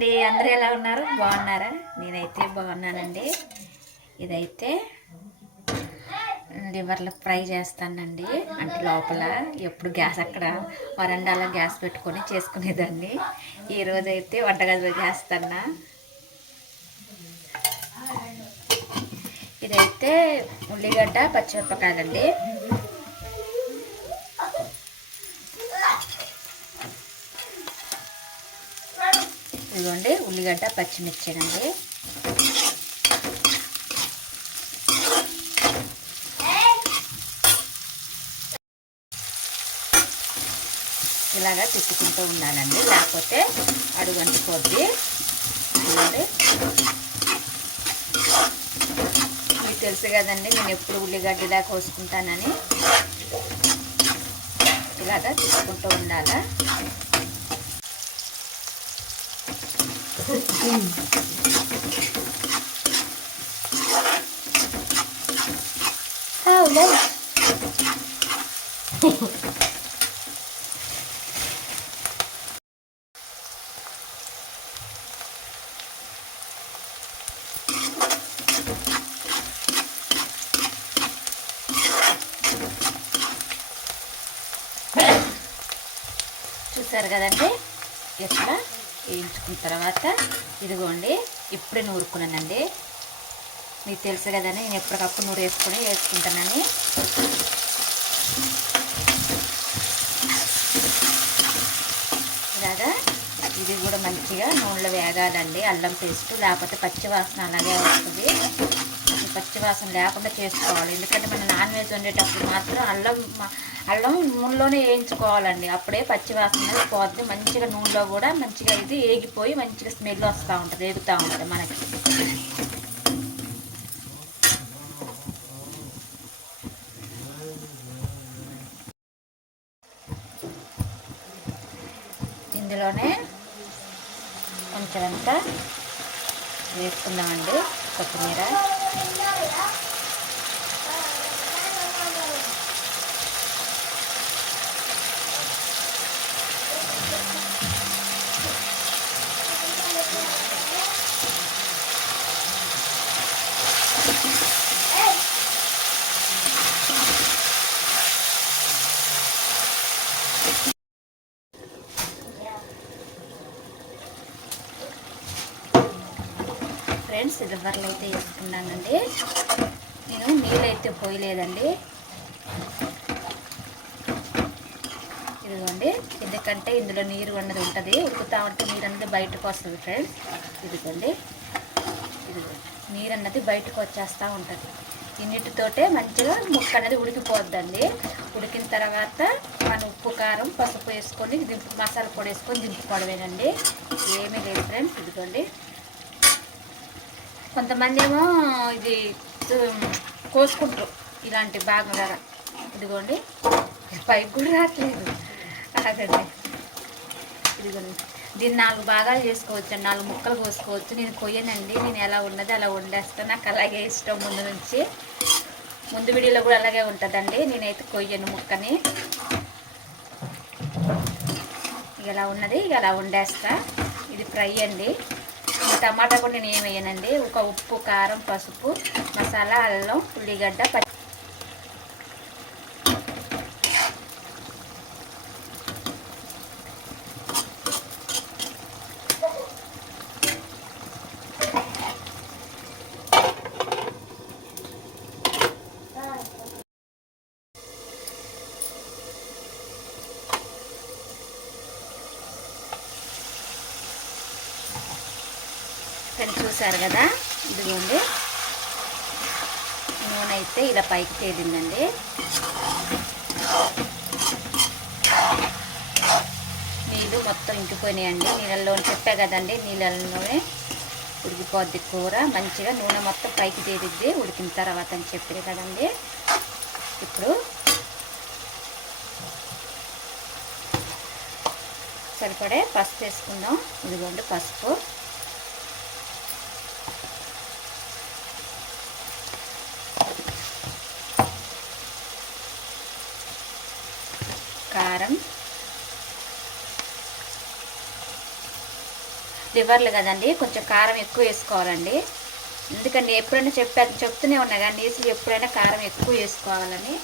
అండి, అందరూ ఎలా ఉన్నారు? బాగున్నారా? నేనైతే బాగున్నానండి. ఇదైతే లివర్లు ఫ్రై చేస్తానండి. అంటే లోపల ఎప్పుడు గ్యాస్ అక్కడ వరండాలో గ్యాస్ పెట్టుకొని చేసుకునేదాన్ని. ఈరోజైతే వంటగదిలో చేస్తాను. ఇదైతే ఉల్లిగడ్డ పచ్చిమిరపకాయలండి. ఇదిగోండి ఉల్లిగడ్డ పచ్చిమిర్చినండి. ఇలాగా తిప్పుకుంటూ ఉండాలండి, లేకపోతే అడుగంటుకోద్ది. చూడండి, మీకు తెలుసు కదండి నేను ఎప్పుడు ఉల్లిగడ్డ ఇలా కోసుకుంటానని. ఇలాగా తిప్పుకుంటూ ఉండాలా. చూసారు కదండి, ఎట్లా వేయించుకున్న తర్వాత ఇదిగోండి ఇప్పుడే నూరుకున్నానండి. మీకు తెలుసు కదండి నేను ఎప్పటికప్పుడు నూరు వేసుకుంటానని. ఇలాగా ఇది కూడా మంచిగా నూనెలో వేగాలండి. అల్లం పేస్ట్, లేకపోతే పచ్చివాసన అలాగే వస్తుంది. పచ్చివాసన లేకుండా చేసుకోవాలి. ఎందుకంటే మనం నాన్ వెజ్ వండేటప్పుడు మాత్రం అల్లం నూనెలోనే వేయించుకోవాలండి. అప్పుడే పచ్చివాసన పోతుంది. మంచిగా నూనెలో కూడా మంచిగా ఇది ఏగిపోయి మంచిగా స్మెల్ వస్తూ ఉంటుంది, ఏగుతూ ఉంటుంది మనకి. ఇందులోనే కొంచెం అంతా వేసుకుందామండి కొత్తిమీర. ఫ్రెండ్స్, లివర్లు అయితే వేసుకున్నానండి. నేను నీళ్ళైతే పోయలేదండి. ఇదిగోండి, ఎందుకంటే ఇందులో నీరు అన్నది ఉంటుంది. ఉక్కుతా ఉంటే నీరు అన్నది బయటకు వస్తుంది ఫ్రెండ్స్. ఇదిగోండి, నీరు అన్నది బయటకు వచ్చేస్తూ ఉంటుంది. ఇన్నిటితోటే మంచిగా ముక్క అనేది ఉడికిపోద్దండి. ఉడికిన తర్వాత మన ఉప్పు, కారం, పసుపు వేసుకొని మసాలా పొడి వేసుకొని దింపుకోవడమేనండి. ఏమీ లేదు ఫ్రెండ్స్. ఇదిగోండి, కొంతమంది ఏమో ఇది కోసుకుంటారు ఇలాంటి బాగా. ఇదిగోండి, పైకి కూడా రావట్లేదు. ఆగండి, ఇదిగోండి, దీన్ని 4 భాగాలు చేసుకోవచ్చు, 4 ముక్కలు కోసుకోవచ్చు. నేను కొయ్యనండి, నేను ఎలా ఉన్నది అలా వండేస్తాను. నాకు అలాగే ఇష్టం. ముందు వీడియోలో కూడా అలాగే ఉంటుందండి. నేనైతే కొయ్యను ముక్కని. ఇలా ఉన్నది ఇక అలా వండేస్తా. ఇది ఫ్రై అండి. టమాటా కూడా నేను ఏమి వేయనండి. ఒక ఉప్పు, కారం, పసుపు, మసాలా, అల్లం, ఉల్లిగడ్డ, చూసారు కదా. ఇదిగోండి, నూనె అయితే ఇలా పైకి తేలిందండి. నీళ్ళు మొత్తం ఇంకిపోయినాయండి. నీళ్ళల్లో చెప్పా కదండి, నీళ్ళలోనే ఉడికిపోద్ది కూర. మంచిగా నూనె మొత్తం పైకి తేలిద్ది ఉడికిన తర్వాత అని చెప్పారు కదండి. ఇప్పుడు సరిపడే పసుపు వేసుకుందాం. ఇదిగోండి పసుపు, కారం, లివర్లు కదండి, కొంచెం కారం ఎక్కువ వేసుకోవాలండి. ఎందుకంటే ఎప్పుడైనా చెప్తూనే ఉన్నా కానీ నీసులు ఎప్పుడైనా కారం ఎక్కువ వేసుకోవాలని.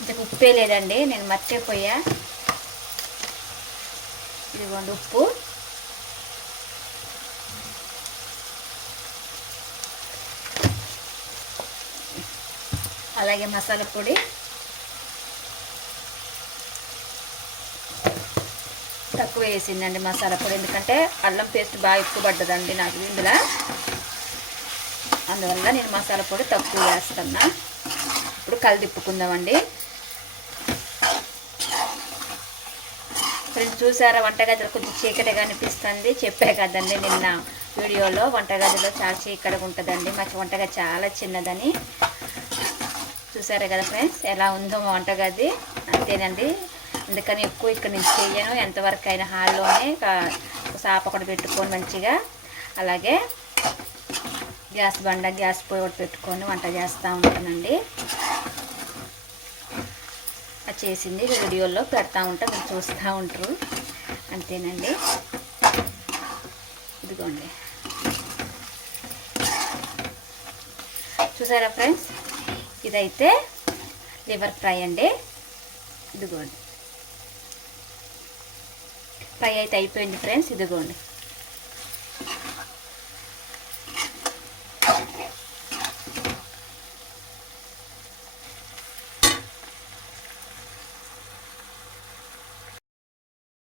ఇంతకు ఉప్పే లేదండి, నేను మర్చిపోయా. ఇదిగోండి ఉప్పు. అలాగే మసాలా పొడి. తక్కువ వేసిందండి మసాలా పొడి, ఎందుకంటే అల్లం పేస్ట్ బాగా ఎక్కువ పడ్డదండి నాకు ఇందులో. అందువల్ల నేను మసాలా పొడి తక్కువ వేస్తున్నా. ఇప్పుడు కలిదిప్పుకుందామండి. ఫ్రెండ్స్ చూసారా, వంటగదిలో కొంచెం చీకటిగా అనిపిస్తుంది. చెప్పే కదండి నిన్న వీడియోలో, వంటగదిలో చాలా చీకటిగా ఉంటుందండి. మా వంటగది చాలా చిన్నదని. చూసారా కదా ఫ్రెండ్స్ ఎలా ఉందో మా వంటగది. అంతేనండి, అందుకని ఎక్కువ ఇక్కడ నుంచి చేయను. ఎంతవరకు అయినా హాల్లోనే సాప ఒకటి పెట్టుకొని మంచిగా, అలాగే గ్యాస్ పొయ్యి ఒకటి పెట్టుకొని వంట చేస్తూ ఉంటానండి. అది చేసింది వీడియోలో పెడతా ఉంటా, మీరు చూస్తూ ఉంటారు. అంతేనండి. ఇదిగోండి చూసారా ఫ్రెండ్స్, ఇదైతే లివర్ ఫ్రై అండి. ఇదిగోండి ఫ్రై అయితే అయిపోయింది ఫ్రెండ్స్. ఇదిగోండి